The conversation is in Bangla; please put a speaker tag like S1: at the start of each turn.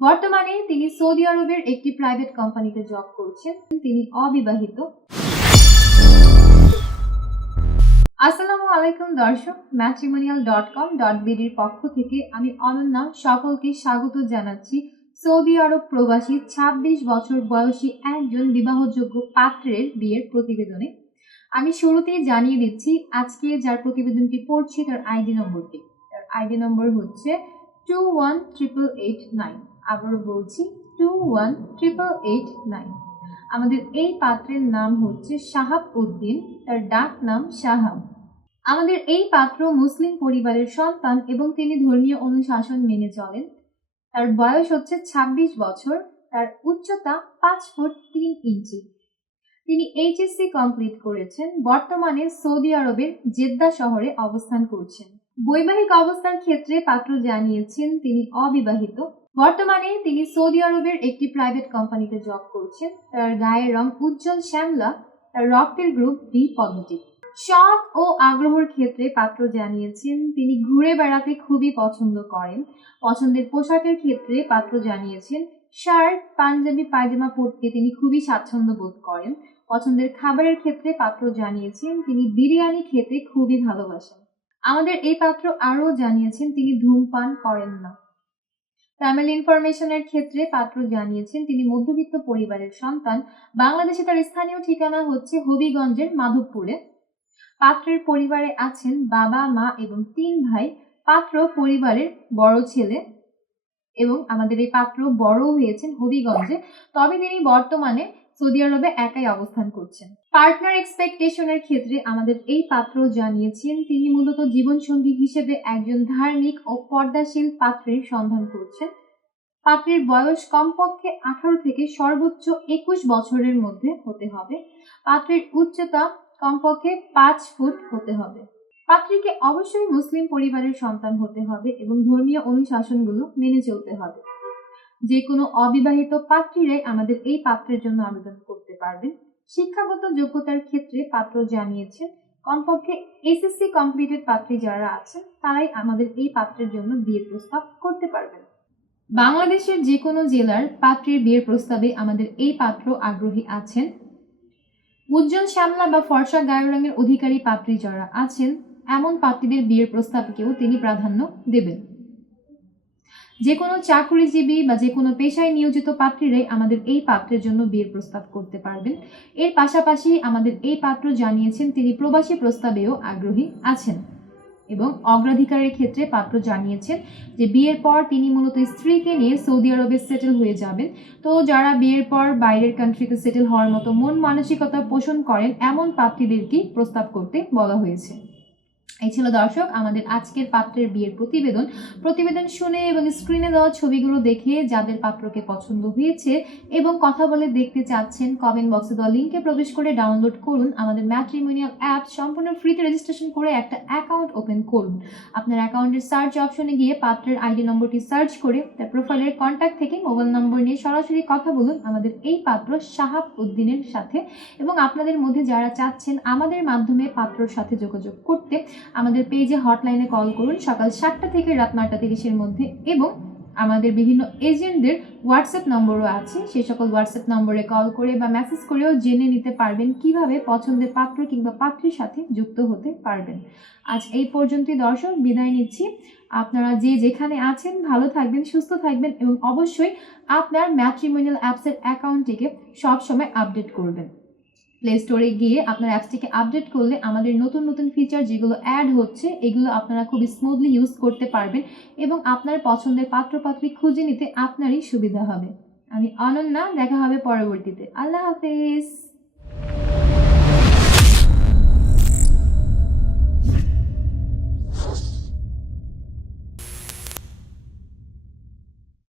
S1: বর্তমানে তিনি সৌদি আরবের একটি প্রাইভেট কোম্পানিতে জব করছেন। তিনি অবিবাহিত। আসসালামু আলাইকুম দর্শক ম্যাট্রিমোনিয়াল ডট কম ডট বিডির পক্ষ থেকে আমি অনন্যা সকলকে স্বাগত জানাচ্ছি। সৌদি আরব প্রবাসী ২৬ বছর বয়সী একজন বিবাহযোগ্য পাত্রের বিয়ের প্রতিবেদনে। আমি শুরুতেই জানিয়ে দিচ্ছি, আজকে যার প্রতিবেদনটি পড়ছি তার আইডি নম্বরটি তার আইডি নম্বর হচ্ছে two one triple eight nine আবারও বলছি two one triple eight nine আমাদের এই পাত্রের নাম হচ্ছে শাহাব উদ্দিন, তার ডাক নাম শাহাব। আমাদের এই পাত্র মুসলিম পরিবারের সন্তান এবং তিনি ধর্মীয় অনুশাসন মেনে চলেন। তার বয়স হচ্ছে ২৬ বছর, তার উচ্চতা পাঁচ ফুট তিন ইঞ্চি। তিনি এইচএসসি কমপ্লিট করেছেন, বর্তমানে সৌদি আরবের জেদ্দা শহরে অবস্থান করছেন। বৈবাহিক অবস্থার ক্ষেত্রে পাত্র জানিয়েছেন তিনি অবিবাহিত। বর্তমানে তিনি সৌদি আরবের একটি প্রাইভেট কোম্পানিতে জব করছেন। তার গায়ের রং উজ্জ্বল শ্যামলা। তার রক্তের গ্রুপ বি পজিটিভ শখ ও আগ্রহের ক্ষেত্রে পাত্র জানিয়েছেন তিনি ঘুরে বেড়াতে খুবই পছন্দ করেন। পছন্দের পোশাকের ক্ষেত্রে পাত্র জানিয়েছেন শার্ট, পাঞ্জাবি, পায়জামা পরতে তিনি খুবই স্বাচ্ছন্দ্য বোধ করেন। পছন্দের খাবারের ক্ষেত্রে পাত্র জানিয়েছেন তিনি বিরিয়ানি খেতে খুবই ভালোবাসেন। আমাদের এই পাত্র আরও জানিয়েছেন, তিনি ধূমপান করেন না। ফ্যামিলি ইনফরমেশনের ক্ষেত্রে পাত্র জানিয়েছেন, তিনি মধ্যবিত্ত পরিবারের সন্তান। বাংলাদেশে তার স্থানীয় ঠিকানা হচ্ছে হবিগঞ্জের মাধবপুরে। পাত্রের পরিবারে আছেন বাবা, মা এবং তিন ভাই। পাত্র পরিবারের বড় ছেলে এবং আমাদের এই পাত্র বড় হয়েছেন হবিগঞ্জে। তবে তিনি বর্তমানে সৌদি আরবে একাই অবস্থান করছেন। পার্টনার এক্সপেকটেশনের ক্ষেত্রে আমাদের এই পাত্র জানিয়েছেন, তিনি মূলত জীবনসঙ্গী হিসেবে একজন ধার্মিক ও পর্দাশীল পাত্রের সন্ধান করছেন। পাত্রের বয়স কমপক্ষে আঠারো থেকে সর্বোচ্চ একুশ বছরের মধ্যে হতে হবে। পাত্রের উচ্চতা কমপক্ষে পাঁচ ফুট হতে হবে। পাত্রীকে অবশ্যই মুসলিম পরিবারের সন্তান হতে হবে এবং ধর্মীয় অনুশাসনগুলো মেনে চলতে হবে। যে কোনো অবিবাহিত পাত্রীরাই আমাদের এই পাত্রের জন্য আবেদন করতে পারবেন। শিক্ষাগত যোগ্যতার ক্ষেত্রে পাত্র জানিয়েছে, কমপক্ষে এসএসসি কমপ্লিটেড পাত্রী যারা আছেন, তারাই আমাদের এই পাত্রের জন্য বিয়ের প্রস্তাব করতে পারবেন। বাংলাদেশের যে কোনো জেলার পাত্রীর বিয়ের প্রস্তাবে আমাদের এই পাত্র আগ্রহী আছেন। উজ্জ্বল শ্যামলা বা ফর্সা গায়ের রঙের অধিকারী পাত্রী যারা আছেন, এমন পাত্রীদের বিয়ের প্রস্তাবকেও তিনি প্রাধান্য দেবেন। যে কোনো চাকরিজীবী বা যে কোনো পেশায় নিয়োজিত পাত্রীরাই আমাদের এই পাত্রের জন্য বিয়ের প্রস্তাব করতে পারবেন। এর পাশাপাশি আমাদের এই পাত্র জানিয়েছেন তিনি প্রবাসী প্রস্তাবেও আগ্রহী আছেন এবং অগ্রাধিকারের ক্ষেত্রে পাত্র জানিয়েছেন যে বিয়ের পর তিনি মূলত স্ত্রীকে নিয়ে সৌদি আরবে সেটেল হয়ে যাবেন। তো যারা বিয়ের পর বাইরের কান্ট্রিতে সেটেল হওয়ার মতো মন মানসিকতা পোষণ করেন, এমন পাত্রীদেরকেই প্রস্তাব করতে বলা হয়েছে। এই ছিল দর্শক আমাদের আজকের পাত্রের বিয়ের প্রতিবেদন। প্রতিবেদন শুনে এবং স্ক্রিনে দেওয়া ছবিগুলো দেখে যাদের পাত্রকে পছন্দ হয়েছে এবং কথা বলে দেখতে চাচ্ছেন কমেন্ট বক্সে দেওয়া লিঙ্কে প্রবেশ করে ডাউনলোড করুন আমাদের ম্যাট্রিমোনিয়াল অ্যাপ সম্পূর্ণ ফ্রিতে রেজিস্ট্রেশন করে একটা অ্যাকাউন্ট ওপেন করুন। আপনার অ্যাকাউন্টের সার্চ অপশনে গিয়ে পাত্রের আইডি নম্বরটি সার্চ করে তার প্রোফাইলের কন্ট্যাক্ট থেকে মোবাইল নম্বর নিয়ে সরাসরি কথা বলুন আমাদের এই পাত্র শাহাব উদ্দিনের সাথে। এবং আপনাদের মধ্যে যারা চাচ্ছেন আমাদের মাধ্যমে পাত্রর সাথে যোগাযোগ করতে আমাদের পেজে হটলাইনে কল করুন সকাল সাতটা থেকে রাত নয়টা তিরিশের মধ্যে এবং আমাদের বিভিন্ন এজেন্টদের হোয়াটসঅ্যাপ নম্বরও আছে। সেই সকল হোয়াটসঅ্যাপ নম্বরে কল করে বা মেসেজ করেও জেনে নিতে পারবেন কীভাবে পছন্দের পাত্র কিংবা পাত্রীর সাথে যুক্ত হতে পারবেন। আজ এই পর্যন্তই দর্শক, বিদায় নিচ্ছি। আপনারা যে যেখানে আছেন, ভালো থাকবেন, সুস্থ থাকবেন এবং অবশ্যই আপনার ম্যাট্রিমোনিয়াল অ্যাপসের অ্যাকাউন্টটিকে সবসময় আপডেট করবেন। প্লে স্টোরে গিয়ে আপনার অ্যাপসটিকে আপডেট করলে আমাদের নতুন নতুন ফিচার যেগুলো অ্যাড হচ্ছে, এগুলো আপনারা খুব স্মুথলি ইউজ করতে পারবেন এবং আপনার পছন্দের পাত্রপাত্রী খুঁজে নিতে আপনারই সুবিধা হবে। আমি অনন্যা, দেখা হবে পরবর্তীতে। আল্লাহ হাফেজ!